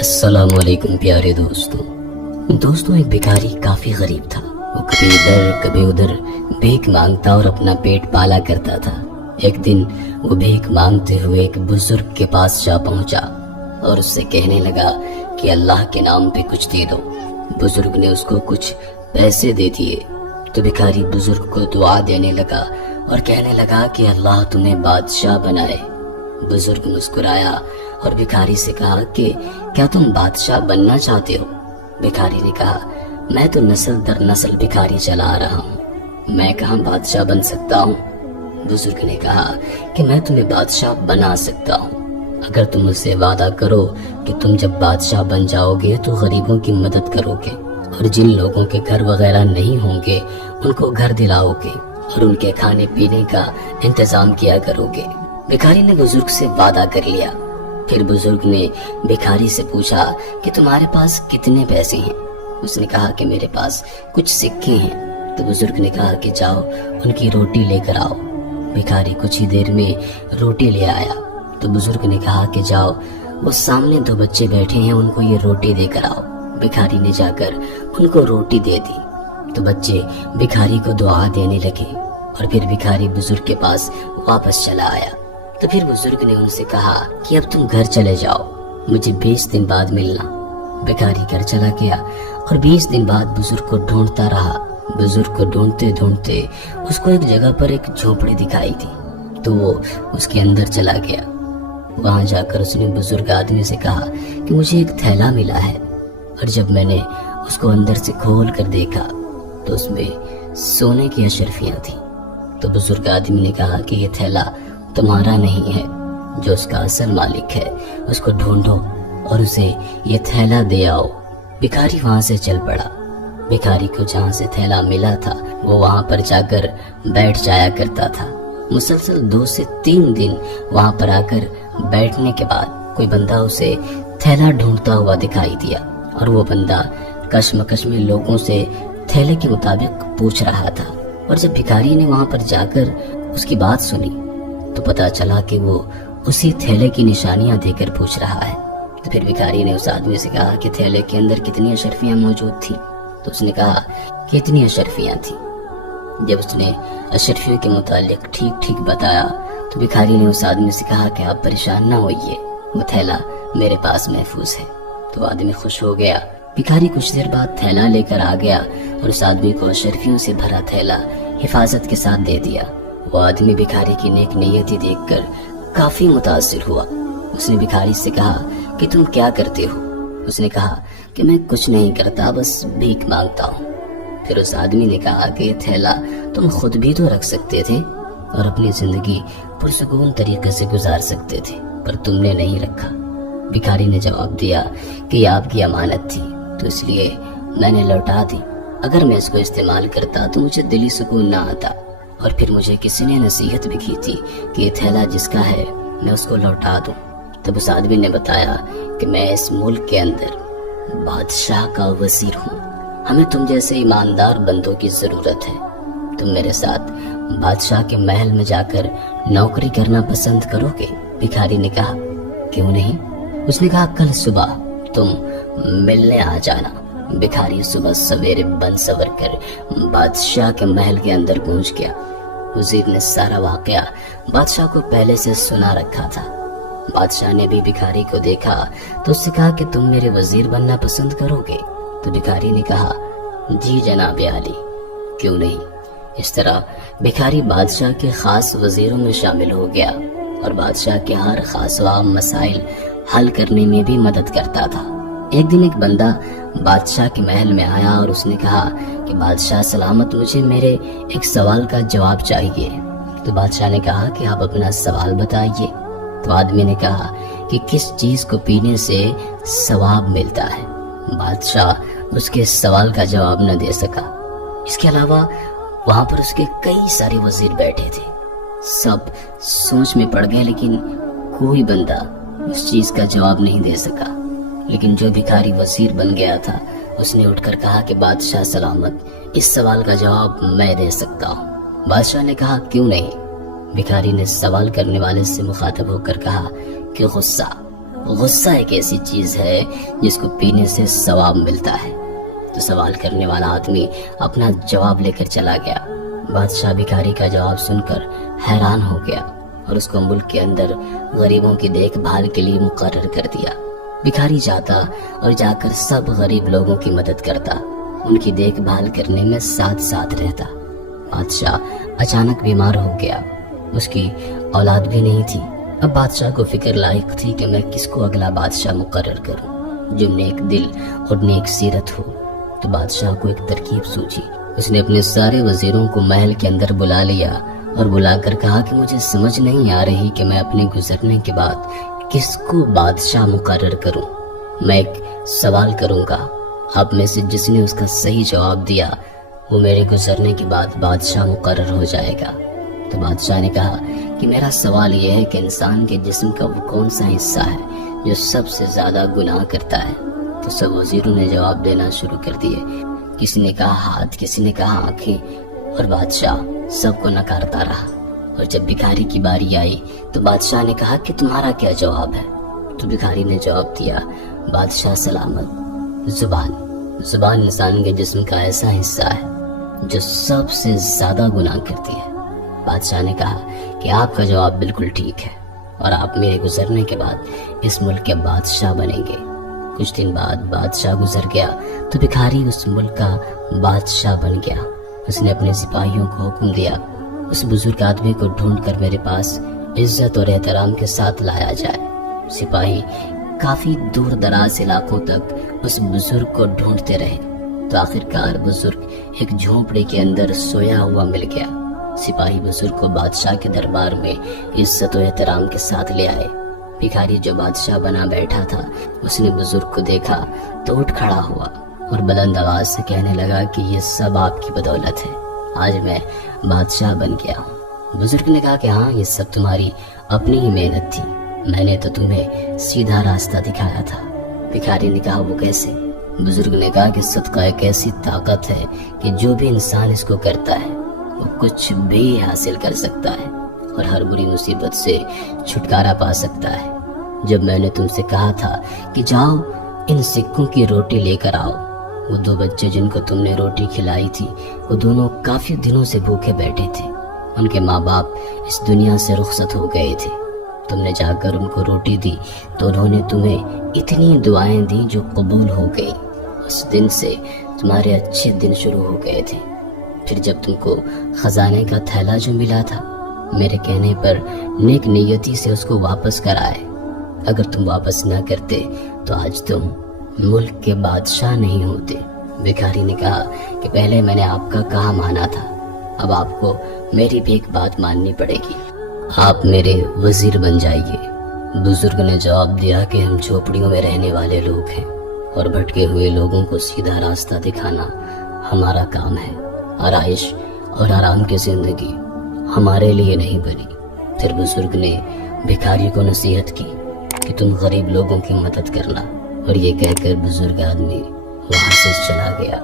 السلام علیکم پیارے دوستوں ایک بھکاری کافی غریب تھا۔ وہ کبھی ادھر کبھی ادھر بھیک مانگتا اور اپنا پیٹ پالا کرتا تھا۔ ایک دن وہ بھیک مانگتے ہوئے ایک بزرگ کے پاس جا پہنچا اور اس سے کہنے لگا کہ اللہ کے نام پہ کچھ دے دو۔ بزرگ نے اس کو کچھ پیسے دے دیے تو بھکاری بزرگ کو دعا دینے لگا اور کہنے لگا کہ اللہ تمہیں بادشاہ بنائے۔ بزرگ مسکرایا اور بھکاری سے کہا کہ کیا تم بادشاہ بننا چاہتے ہو؟ بھکاری نے کہا میں تو نسل در نسل بھکاری چلا آ رہا ہوں، میں کہاں بادشاہ بن سکتا ہوں؟ بزرگ نے کہا کہ میں تمہیں بادشاہ بنا سکتا ہوں اگر تم مجھ سے وعدہ کرو کہ تم جب بادشاہ بن جاؤ گے تو غریبوں کی مدد کرو گے اور جن لوگوں کے گھر وغیرہ نہیں ہوں گے ان کو گھر دلاؤ گے اور ان کے کھانے پینے کا انتظام کیا کرو گے۔ بھکاری نے بزرگ سے وعدہ کر لیا۔ پھر بزرگ نے بھکاری سے پوچھا کہ تمہارے پاس کتنے پیسے ہیں؟ اس نے کہا کہ میرے پاس کچھ سکے ہیں۔ تو بزرگ نے کہا کہ جاؤ ان کی روٹی لے کر آؤ۔ بھکاری کچھ ہی دیر میں روٹی لے آیا تو بزرگ نے کہا کہ جاؤ وہ سامنے دو بچے بیٹھے ہیں ان کو یہ روٹی دے کر آؤ۔ بھکاری نے جا کر ان کو روٹی دے دی تو بچے بھکاری کو دعا دینے لگے اور پھر بھکاری بزرگ کے پاس واپس چلا آیا۔ تو پھر بزرگ نے ان سے کہا کہ اب تم گھر چلے جاؤ، مجھے 20 دن بعد ملنا۔ بھکاری گھر چلا گیا اور 20 دن بعد بزرگ کو ڈھونڈتا رہا۔ بزرگ کو ڈھونڈتے ڈھونڈتے اس کو ایک جگہ پر ایک جھونپڑی دکھائی تھی تو وہ اس کے اندر چلا گیا۔ وہاں جا کر اس نے بزرگ آدمی سے کہا کہ مجھے ایک تھیلا ملا ہے، اور جب میں نے اس کو اندر سے کھول کر دیکھا تو اس میں سونے کی اشرفیاں تھیں۔ تو بزرگ آدمی نے کہا کہ یہ تھیلا تمہارا نہیں ہے، جو اس کا اصل مالک ہے اس کو ڈھونڈو اور اسے یہ تھیلا دے آؤ۔ بھکاری وہاں سے چل پڑا۔ بھکاری کو جہاں سے تھیلا ملا تھا وہ وہاں پر جا کر بیٹھ جایا کرتا تھا۔ مسلسل 2 سے 3 دن وہاں پر آ کر بیٹھنے کے بعد کوئی بندہ اسے تھیلا ڈھونڈتا ہوا دکھائی دیا، اور وہ بندہ کشمکش میں لوگوں سے تھیلے کے مطابق پوچھ رہا تھا۔ اور جب بھکاری نے وہاں پر جا کر اس کی بات سنی تو پتا چلا کہ وہ اسی تھیلے کی نشانیاں دے کر پوچھ رہا ہے۔ تو پھر بھکاری نے اس آدمی سے کہا کہ تھیلے کے اندر کتنی اشرفیاں موجود تھیں؟ تو اس نے کہا کہ اتنی اشرفیاں تھیں۔ جب اس نے اشرفیوں کے متعلق ٹھیک بتایا تو بھکاری نے اس آدمی سے کہا کہ آپ پریشان نہ ہوئیے، وہ تھیلا میرے پاس محفوظ ہے۔ تو آدمی خوش ہو گیا۔ بھکاری کچھ دیر بعد تھیلا لے کر آ گیا اور اس آدمی کو اشرفیوں سے بھرا تھیلا حفاظت کے ساتھ دے دیا۔ وہ آدمی بھکاری کی نیک نیتی دیکھ کر کافی متاثر ہوا۔ اس نے بھکاری سے کہا کہ تم کیا کرتے ہو؟ اس نے کہا کہ میں کچھ نہیں کرتا، بس بھیک مانگتا ہوں۔ پھر اس آدمی نے کہا کہ یہ تھیلا تم خود بھی تو رکھ سکتے تھے اور اپنی زندگی پرسکون طریقے سے گزار سکتے تھے، پر تم نے نہیں رکھا۔ بھکاری نے جواب دیا کہ یہ آپ کی امانت تھی تو اس لیے میں نے لوٹا دی۔ اگر میں اس کو استعمال کرتا تو مجھے دلی سکون نہ آتا، اور پھر مجھے کسی نے نصیحت بھی کی تھی کہ یہ تھیلا جس کا ہے میں اس کو لوٹا دوں۔ تب اس آدمی نے بتایا کہ میں اس ملک کے اندر بادشاہ کا وزیر ہوں، ہمیں تم جیسے ایماندار بندوں کی ضرورت ہے۔ تم میرے ساتھ بادشاہ کے محل میں جا کر نوکری کرنا پسند کرو گے؟ بھکاری نے کہا کیوں نہیں؟ اس نے کہا کل صبح تم ملنے آ جانا۔ بھکاری صبح سویرے بن سور کر بادشاہ کے محل کے اندر پہنچ گیا۔ وزیر نے سارا واقعہ بادشاہ کو پہلے سے سنا رکھا تھا۔ بادشاہ نے بھی بھکاری کو دیکھا تو اس سے کہا کہ تم میرے وزیر بننا پسند کرو گے؟ تو بھکاری نے کہا جی جناب عالی، کیوں نہیں۔ اس طرح بھکاری بادشاہ کے خاص وزیروں میں شامل ہو گیا اور بادشاہ کے ہر خاص و عام مسائل حل کرنے میں بھی مدد کرتا تھا۔ ایک دن ایک بندہ بادشاہ کے محل میں آیا اور اس نے کہا کہ بادشاہ سلامت، مجھے میرے ایک سوال کا جواب چاہیے۔ تو بادشاہ نے کہا کہ آپ اپنا سوال بتائیے۔ تو آدمی نے کہا کہ کس چیز کو پینے سے ثواب ملتا ہے؟ بادشاہ اس کے سوال کا جواب نہ دے سکا۔ اس کے علاوہ وہاں پر اس کے کئی سارے وزیر بیٹھے تھے، سب سوچ میں پڑ گئے لیکن کوئی بندہ اس چیز کا جواب نہیں دے سکا۔ لیکن جو بھکاری وزیر بن گیا تھا اس نے اٹھ کر کہا کہ بادشاہ سلامت، اس سوال کا جواب میں دے سکتا ہوں۔ بادشاہ نے کہا کیوں نہیں؟ بھکاری نے سوال کرنے والے سے مخاطب ہو کر کہا کہ غصہ غصہ ایک ایسی چیز ہے جس کو پینے سے ثواب ملتا ہے۔ تو سوال کرنے والا آدمی اپنا جواب لے کر چلا گیا۔ بادشاہ بھکاری کا جواب سن کر حیران ہو گیا اور اس کو ملک کے اندر غریبوں کی دیکھ بھال کے لیے مقرر کر دیا۔ بھکاری جاتا اور جا کر سب غریب لوگوں کی مدد کرتا، ان کی دیکھ بھال کرنے میں ساتھ ساتھ رہتا۔ بادشاہ اچانک بیمار ہو گیا، اس کی اولاد بھی نہیں تھی۔ اب بادشاہ کو فکر لائق تھی کہ میں کس کو اگلا بادشاہ مقرر کروں جو نیک دل اور نیک سیرت ہو۔ تو بادشاہ کو ایک ترکیب سوچی۔ اس نے اپنے سارے وزیروں کو محل کے اندر بلا لیا اور بلا کر کہا کہ مجھے سمجھ نہیں آ رہی کہ میں اپنے گزرنے کے بعد کس کو بادشاہ مقرر کروں۔ میں ایک سوال کروں گا، آپ میں سے جس نے اس کا صحیح جواب دیا وہ میرے گزرنے کے بعد بادشاہ مقرر ہو جائے گا۔ تو بادشاہ نے کہا کہ میرا سوال یہ ہے کہ انسان کے جسم کا وہ کون سا حصہ ہے جو سب سے زیادہ گناہ کرتا ہے۔ تو سب وزیروں نے جواب دینا شروع کر دیے۔ کسی نے کہا ہاتھ، کسی نے کہا آنکھیں، اور بادشاہ سب کو نکارتا رہا۔ اور جب بھکاری کی باری آئی تو بادشاہ نے کہا کہ تمہارا کیا جواب ہے؟ تو بھکاری نے جواب دیا، بادشاہ سلامت، زبان انسان کے جسم کا ایسا حصہ ہے جو سب سے زیادہ گناہ کرتی ہے۔ بادشاہ نے کہا کہ آپ کا جواب بالکل ٹھیک ہے اور آپ میرے گزرنے کے بعد اس ملک کے بادشاہ بنیں گے۔ کچھ دن بعد بادشاہ گزر گیا تو بھکاری اس ملک کا بادشاہ بن گیا۔ اس نے اپنے سپاہیوں کو حکم دیا، اس بزرگ آدمی کو ڈھونڈ کر میرے پاس عزت اور احترام کے ساتھ لایا جائے۔ سپاہی کافی دور دراز علاقوں تک اس بزرگ کو ڈھونڈتے رہے تو آخرکار بزرگ ایک جھونپڑی کے اندر سویا ہوا مل گیا۔ سپاہی بزرگ کو بادشاہ کے دربار میں عزت و احترام کے ساتھ لے آئے۔ بھکاری جو بادشاہ بنا بیٹھا تھا اس نے بزرگ کو دیکھا تو اٹھ کھڑا ہوا اور بلند آواز سے کہنے لگا کہ یہ سب آپ کی بدولت ہے، آج میں بادشاہ بن گیا ہوں۔ بزرگ نے کہا کہ ہاں، یہ سب تمہاری اپنی ہی محنت تھی، میں نے تو تمہیں سیدھا راستہ دکھایا تھا۔ بھکاری نے کہا وہ کیسے؟ بزرگ نے کہا کہ صدقہ ایک ایسی طاقت ہے کہ جو بھی انسان اس کو کرتا ہے وہ کچھ بھی حاصل کر سکتا ہے اور ہر بری مصیبت سے چھٹکارا پا سکتا ہے۔ جب میں نے تم سے کہا تھا کہ جاؤ ان سکوں کی روٹی لے کر آؤ، وہ 2 بچے جن کو تم نے روٹی کھلائی تھی وہ دونوں کافی دنوں سے بھوکے بیٹھے تھے، ان کے ماں باپ اس دنیا سے رخصت ہو گئے تھے۔ تم نے جا کر ان کو روٹی دی تو انہوں نے تمہیں اتنی دعائیں دیں جو قبول ہو گئی۔ اس دن سے تمہارے اچھے دن شروع ہو گئے تھے۔ پھر جب تم کو خزانے کا تھیلا جو ملا تھا، میرے کہنے پر نیک نیتی سے اس کو واپس کرائے۔ اگر تم واپس نہ کرتے تو آج تم ملک کے بادشاہ نہیں ہوتے۔ بھکاری نے کہا کہ پہلے میں نے آپ کا کہا مانا تھا، اب آپ کو میری بھی ایک بات ماننی پڑے گی، آپ میرے وزیر بن جائیے۔ بزرگ نے جواب دیا کہ ہم جھوپڑیوں میں رہنے والے لوگ ہیں اور بھٹکے ہوئے لوگوں کو سیدھا راستہ دکھانا ہمارا کام ہے۔ آرائش اور آرام کی زندگی ہمارے لیے نہیں بنی۔ پھر بزرگ نے بھکاری کو نصیحت کی کہ تم غریب لوگوں کی مدد کرنا، اور یہ کہہ کر بزرگ آدمی وہاں سے چلا گیا۔